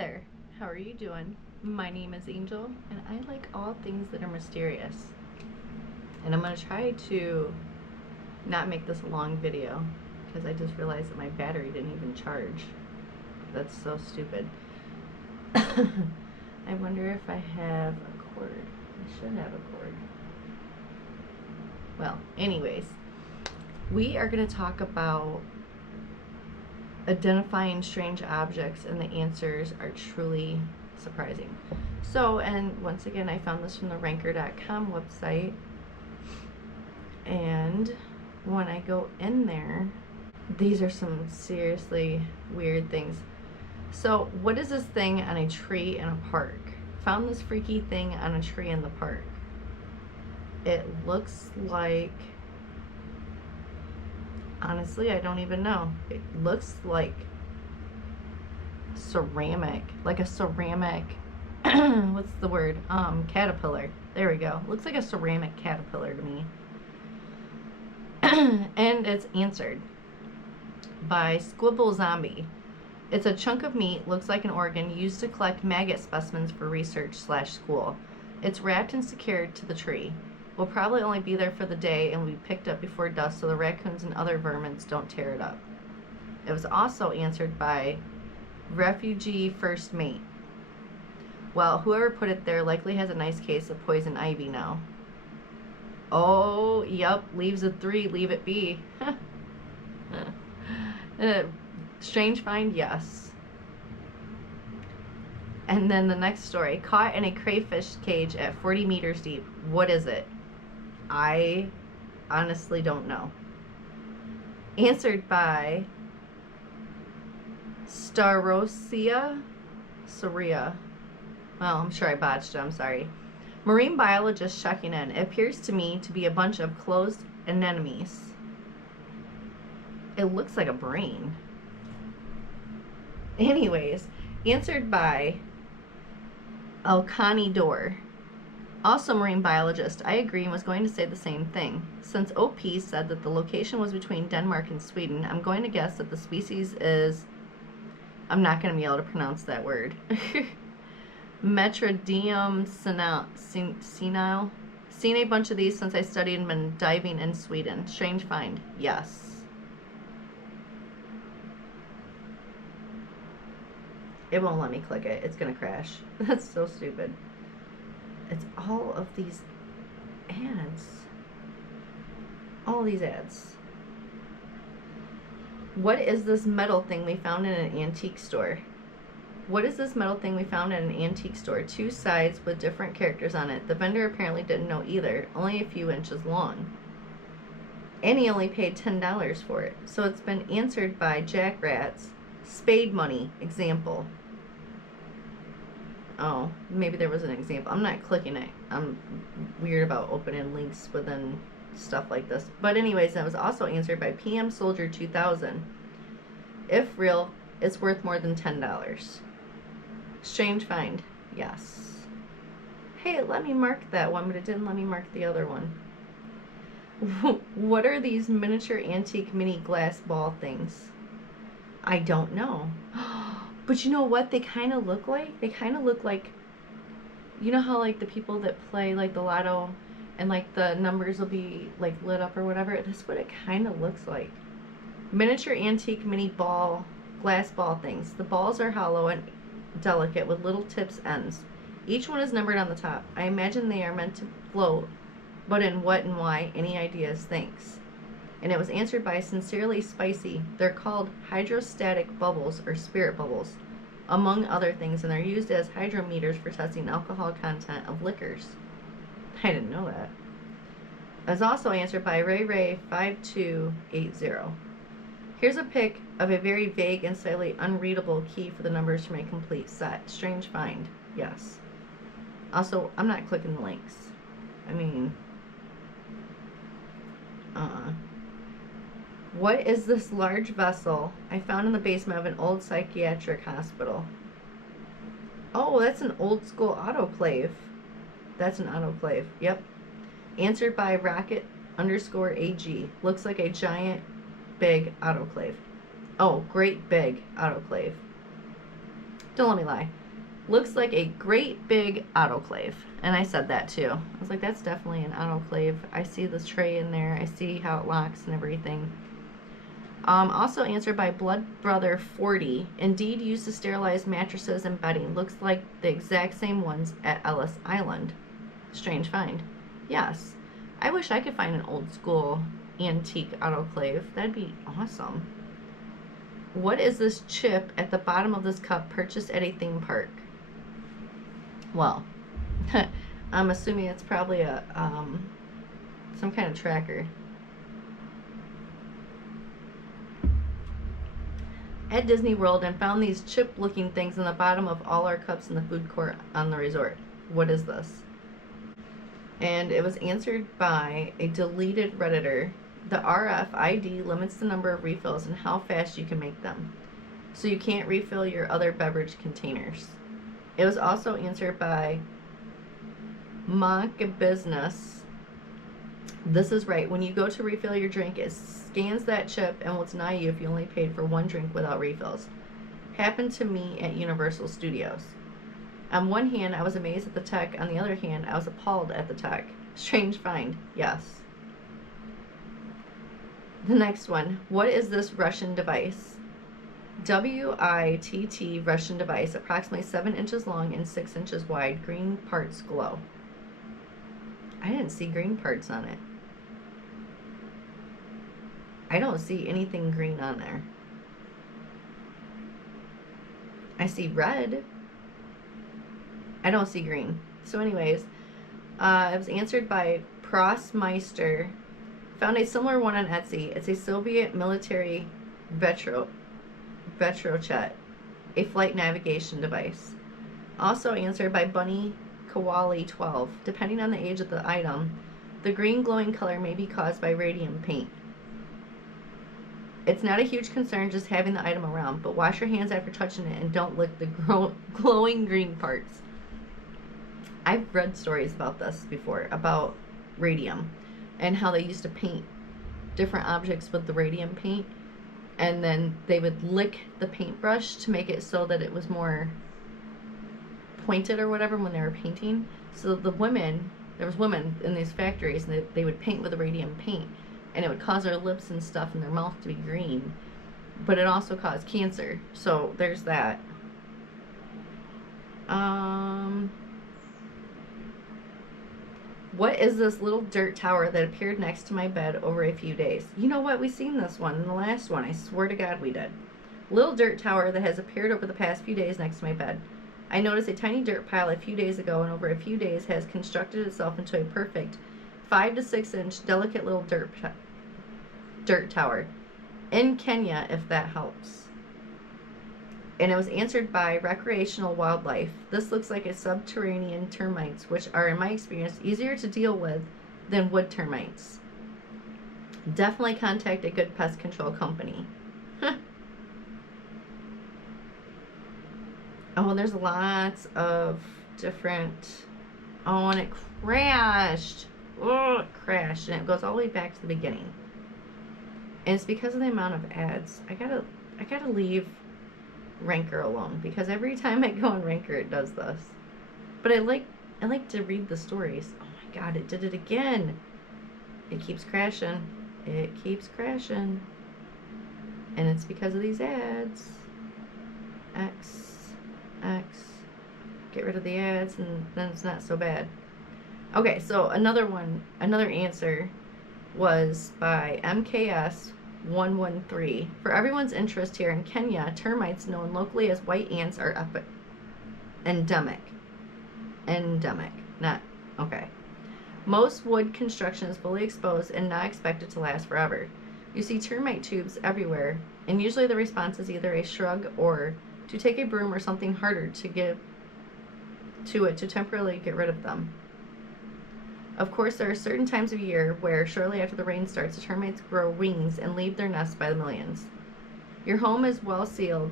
there, how are you doing? My name is Angel, and I like all things that are mysterious. And I'm going to try to not make this a long video, because I just realized that my battery didn't even charge. That's so stupid. I wonder if I have a cord. I should have a cord. Well, anyways, we are going to talk about identifying strange objects, and the answers are truly surprising. So, and once again, I found this from the ranker.com website, and when I go in there, these are some seriously weird things. So, what is this thing on a tree in a park? Found this freaky thing on a tree in the park. It looks like, honestly, I don't even know. It looks like ceramic, like a ceramic, what's the word? Caterpillar. There we go. Looks like a ceramic caterpillar to me. And it's answered by Squibble Zombie. It's a chunk of meat, looks like an organ, used to collect maggot specimens for research/school. It's wrapped and secured to the tree. Will probably only be there for the day and will be picked up before dusk so the raccoons and other vermins don't tear it up. It was also answered by Refugee First Mate. Well, whoever put it there likely has a nice case of poison ivy now. Oh, yep, leaves a 3, leave it be. Strange find, yes. And then the next story, caught in a crayfish cage at 40 meters deep. What is it? I honestly don't know. Answered by Starosia Soria. Well, I'm sure I botched it, I'm sorry. Marine biologist checking in. It appears to me to be a bunch of closed anemones. It looks like a brain. Anyways, answered by Alcani Door. Also marine biologist, I agree and was going to say the same thing. Since OP said that the location was between Denmark and Sweden, I'm going to guess that the species is, I'm not going to be able to pronounce that word. Metridium senile. Seen a bunch of these since I studied and been diving in Sweden. Strange find, yes. It won't let me click it. It's going to crash. That's so stupid. It's all of these ads. All these ads. What is this metal thing we found in an antique store? What is this metal thing we found in an antique store? 2 sides with different characters on it. The vendor apparently didn't know either. Only a few inches long. And he only paid $10 for it. So it's been answered by Jackrats. Spade money. Example. Oh, maybe there was an example. I'm not clicking it. I'm weird about opening links within stuff like this. But anyways, that was also answered by PM Soldier 2000. If real, it's worth more than $10. Strange find. Yes. Hey, it let me mark that one, but it didn't let me mark the other one. What are these miniature antique mini glass ball things? I don't know. But you know what they kind of look like? They kind of look like, you know how like the people that play like the lotto and like the numbers will be like lit up or whatever? That's what it kind of looks like. Miniature antique mini ball, glass ball things. The balls are hollow and delicate with little tips ends. Each one is numbered on the top. I imagine they are meant to float, but in what and why? Any ideas? Thanks. And it was answered by Sincerely Spicy. They're called hydrostatic bubbles or spirit bubbles, among other things, and they're used as hydrometers for testing alcohol content of liquors. I didn't know that. It was also answered by RayRay5280. Here's a pic of a very vague and slightly unreadable key for the numbers from a complete set. Strange find. Yes. Also, I'm not clicking the links. I mean, What is this large vessel I found in the basement of an old psychiatric hospital? Oh, that's an old school autoclave. That's an autoclave. Yep. Answered by Rocket_AG. Looks like a giant big autoclave. Oh, great big autoclave. Don't let me lie. Looks like a great big autoclave. And I said that too. I was like, that's definitely an autoclave. I see this tray in there. I see how it locks and everything. Also answered by Blood Brother 40. Indeed used to sterilize mattresses and bedding. Looks like the exact same ones at Ellis Island. Strange find. Yes. I wish I could find an old school antique autoclave. That'd be awesome. What is this chip at the bottom of this cup purchased at a theme park? Well, I'm assuming it's probably a some kind of tracker. At Disney World and found these chip-looking things in the bottom of all our cups in the food court on the resort. What is this? And it was answered by a deleted Redditor. The RFID limits the number of refills and how fast you can make them, so you can't refill your other beverage containers. It was also answered by Monk Business. This is right. When you go to refill your drink, it scans that chip and will deny you if you only paid for one drink without refills. Happened to me at Universal Studios. On one hand, I was amazed at the tech. On the other hand, I was appalled at the tech. Strange find. Yes. The next one. What is this Russian device? WITT Russian device, approximately 7 inches long and 6 inches wide. Green parts glow. I didn't see green parts on it. I don't see anything green on there. I see red. I don't see green. So anyways, it was answered by Prosmeister. Found a similar one on Etsy. It's a Soviet military Vetrochet, a flight navigation device. Also answered by Bunny Kawali 12. Depending on the age of the item, the green glowing color may be caused by radium paint. It's not a huge concern just having the item around, but wash your hands after touching it and don't lick the glowing green parts. I've read stories about this before, about radium, and how they used to paint different objects with the radium paint, and then they would lick the paintbrush to make it so that it was more pointed or whatever when they were painting. So the women, there was women in these factories, and they would paint with the radium paint, and it would cause their lips and stuff and their mouth to be green, but it also caused cancer. So there's that. What is this little dirt tower that appeared next to my bed over a few days? You know what? We've seen this one in the last one. I swear to God we did. Little dirt tower that has appeared over the past few days next to my bed. I noticed a tiny dirt pile a few days ago, and over a few days has constructed itself into a perfect 5 to 6 inch delicate little dirt tower. In Kenya, if that helps. And it was answered by Recreational Wildlife. This looks like a subterranean termites, which are, in my experience, easier to deal with than wood termites. Definitely contact a good pest control company. Oh, there's lots of different... Oh, and it crashed. Oh, it crashed. And it goes all the way back to the beginning. And it's because of the amount of ads. I gotta leave Ranker alone, because every time I go on Ranker it does this. But I like to read the stories. Oh my God, it did it again. It keeps crashing. It keeps crashing. And it's because of these ads. X. Get rid of the ads and then it's not so bad. Okay, so another answer was by MKS 113. For everyone's interest here, in Kenya, termites known locally as white ants are endemic. Not okay. Most wood construction is fully exposed and not expected to last forever. You see termite tubes everywhere, and usually the response is either a shrug or to take a broom or something harder to give to it to temporarily get rid of them. Of course, there are certain times of year where, shortly after the rain starts, the termites grow wings and leave their nests by the millions. Your home is well sealed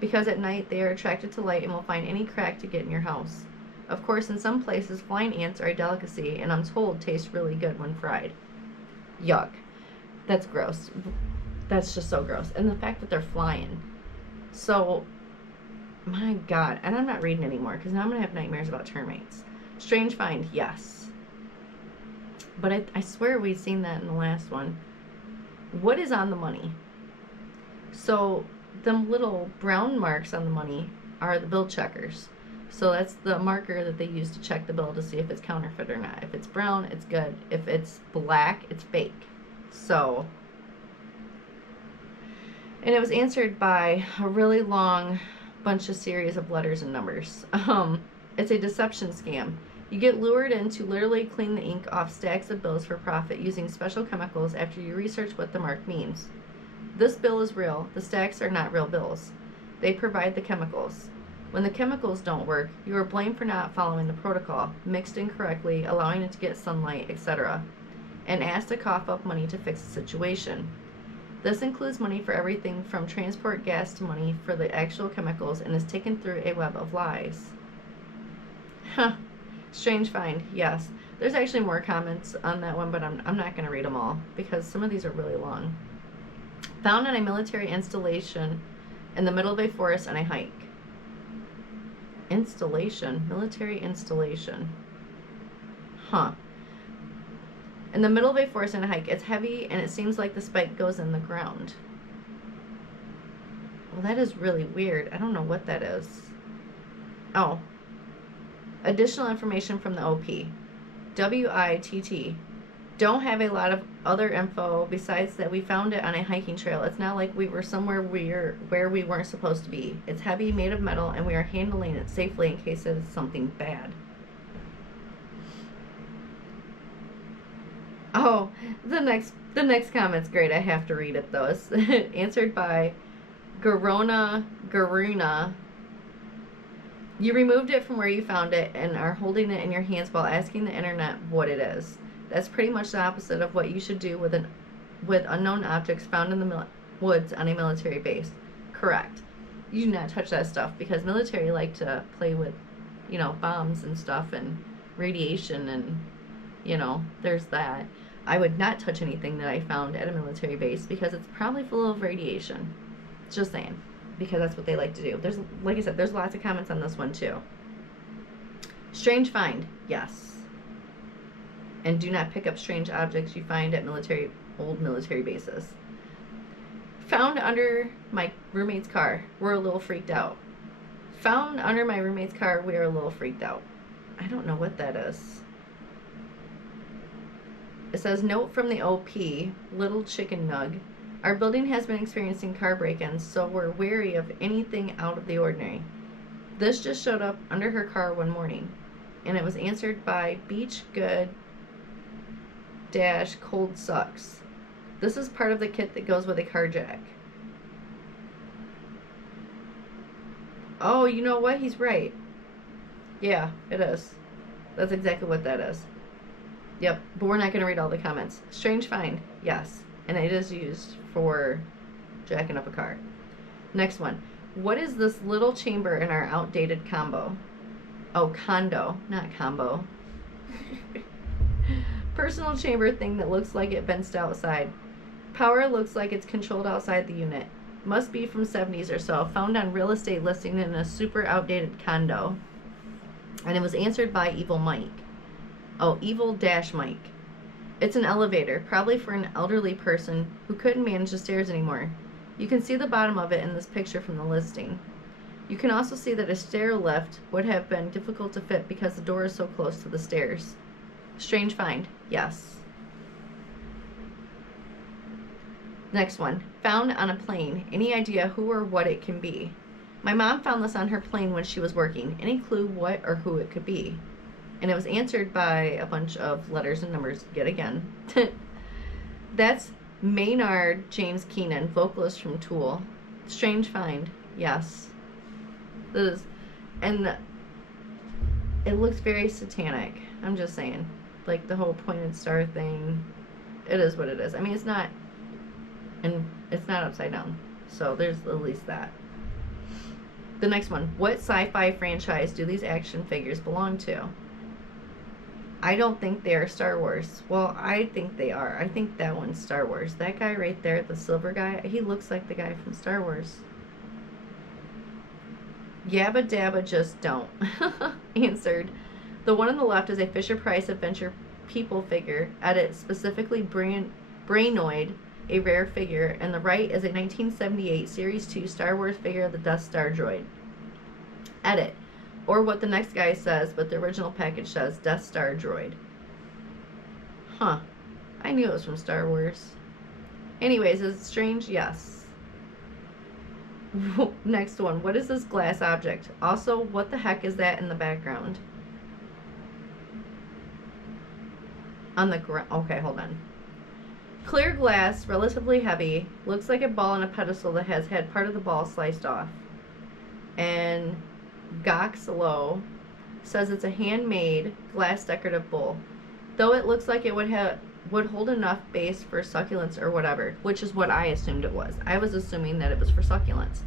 because at night they are attracted to light and will find any crack to get in your house. Of course, in some places, flying ants are a delicacy, and I'm told taste really good when fried. Yuck. That's gross. That's just so gross. And the fact that they're flying. So, my God. And I'm not reading anymore because now I'm going to have nightmares about termites. Strange find, yes. But I swear we've seen that in the last one. What is on the money? So, them little brown marks on the money are the bill checkers. So that's the marker that they use to check the bill to see if it's counterfeit or not. If it's brown, it's good. If it's black, it's fake. So, and it was answered by a really long bunch of series of letters and numbers. It's a deception scam. You get lured in to literally clean the ink off stacks of bills for profit using special chemicals after you research what the mark means. This bill is real. The stacks are not real bills. They provide the chemicals. When the chemicals don't work, you are blamed for not following the protocol, mixed incorrectly, allowing it to get sunlight, etc., and asked to cough up money to fix the situation. This includes money for everything from transport gas to money for the actual chemicals and is taken through a web of lies. Huh. Strange find, yes. There's actually more comments on that one, but I'm not going to read them all because some of these are really long. Found on a military installation in the middle of a forest on a hike. Installation? Military installation. Huh. In the middle of a forest on a hike. It's heavy and it seems like the spike goes in the ground. Well, that is really weird. I don't know what that is. Oh. Additional information from the OP. WITT. Don't have a lot of other info besides that we found it on a hiking trail. It's not like we were somewhere where we weren't supposed to be. It's heavy, made of metal, and we are handling it safely in case it is something bad. Oh, the next comment's great. I have to read it though. It's answered by Garuna. You removed it from where you found it and are holding it in your hands while asking the internet what it is. That's pretty much the opposite of what you should do with unknown objects found in the woods on a military base. Correct. You do not touch that stuff because military like to play with, bombs and stuff and radiation and, there's that. I would not touch anything that I found at a military base because it's probably full of radiation. Just saying. Because that's what they like to do. There's, like I said, there's lots of comments on this one too. Strange find. Yes. And do not pick up strange objects you find at old military bases. Found under my roommate's car. We're a little freaked out. Found under my roommate's car. We are a little freaked out. I don't know what that is. It says, note from the OP, Little Chicken Nug. Our building has been experiencing car break-ins, so we're wary of anything out of the ordinary. This just showed up under her car one morning, and it was answered by Beach Good Cold Sucks. This is part of the kit that goes with a car jack. Oh, you know what? He's right. Yeah, it is. That's exactly what that is. Yep, but we're not going to read all the comments. Strange find. Yes, and it is used for jacking up a car. Next one. What is this little chamber in our outdated combo? Oh, condo, not combo. Personal chamber thing that looks like it fenced outside. Power looks like it's controlled outside the unit. Must be from 70s or so. Found on real estate listing in a super outdated condo. And it was answered by Evil Mike. Oh, Evil-Mike. It's an elevator, probably for an elderly person who couldn't manage the stairs anymore. You can see the bottom of it in this picture from the listing. You can also see that a stair lift would have been difficult to fit because the door is so close to the stairs. Strange find. Yes. Next one. Found on a plane. Any idea who or what it can be? My mom found this on her plane when she was working. Any clue what or who it could be? And it was answered by a bunch of letters and numbers yet again. That's Maynard James Keenan, vocalist from Tool. Strange find. Yes. This, and it looks very satanic. I'm just saying. Like the whole pointed star thing. It is what it is. I mean, it's not upside down. So there's at least that. The next one. What sci-fi franchise do these action figures belong to? I don't think they are Star Wars. Well, I think they are. I think that one's Star Wars. That guy right there, the silver guy, he looks like the guy from Star Wars. Yabba dabba just don't. Answered. The one on the left is a Fisher Price Adventure people figure, edit specifically Brainoid, a rare figure, and the right is a 1978 Series 2 Star Wars figure of the Death Star droid. Edit. Or what the next guy says, but the original package says Death Star droid. Huh. I knew it was from Star Wars. Anyways, is it strange? Yes. Next one. What is this glass object? Also, what the heck is that in the background? On the ground. Okay, hold on. Clear glass, relatively heavy, looks like a ball on a pedestal that has had part of the ball sliced off. And Goxlow says it's a handmade glass decorative bowl. Though it looks like it would hold enough base for succulents or whatever, which is what I assumed it was. I was assuming that it was for succulents.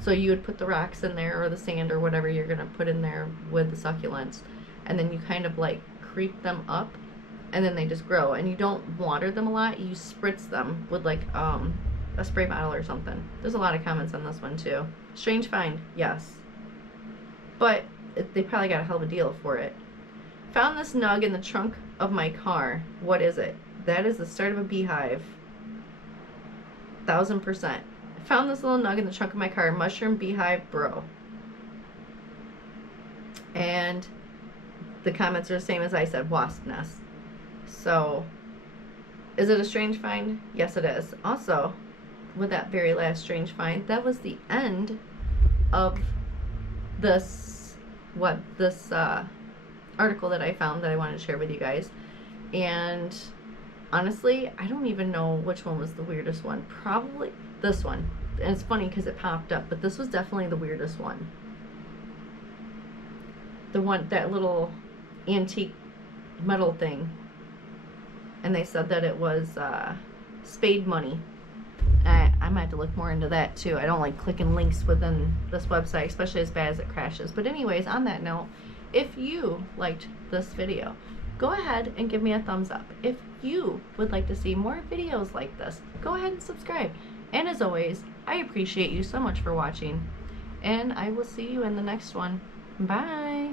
So you would put the rocks in there or the sand or whatever you're going to put in there with the succulents, and then you kind of like creep them up, and then they just grow. And you don't water them a lot. You spritz them with like a spray bottle or something. There's a lot of comments on this one too. Strange find, yes. But they probably got a hell of a deal for it. Found this nug in the trunk of my car. What is it? That is the start of a beehive. 1000%. Found this little nug in the trunk of my car. Mushroom beehive bro. And the comments are the same as I said. Wasp nest. So, is it a strange find? Yes, it is. Also, with that very last strange find, that was the end of this article that I found that I wanted to share with you guys. And honestly, I don't even know which one was the weirdest one. Probably this one. And it's funny because it popped up, but this was definitely the weirdest one. The one, that little antique metal thing. And they said that it was spade money. I might have to look more into that too. I don't like clicking links within this website, especially as bad as it crashes. But anyways, on that note, if you liked this video, go ahead and give me a thumbs up. If you would like to see more videos like this, go ahead and subscribe. And as always, I appreciate you so much for watching. And I will see you in the next one. Bye!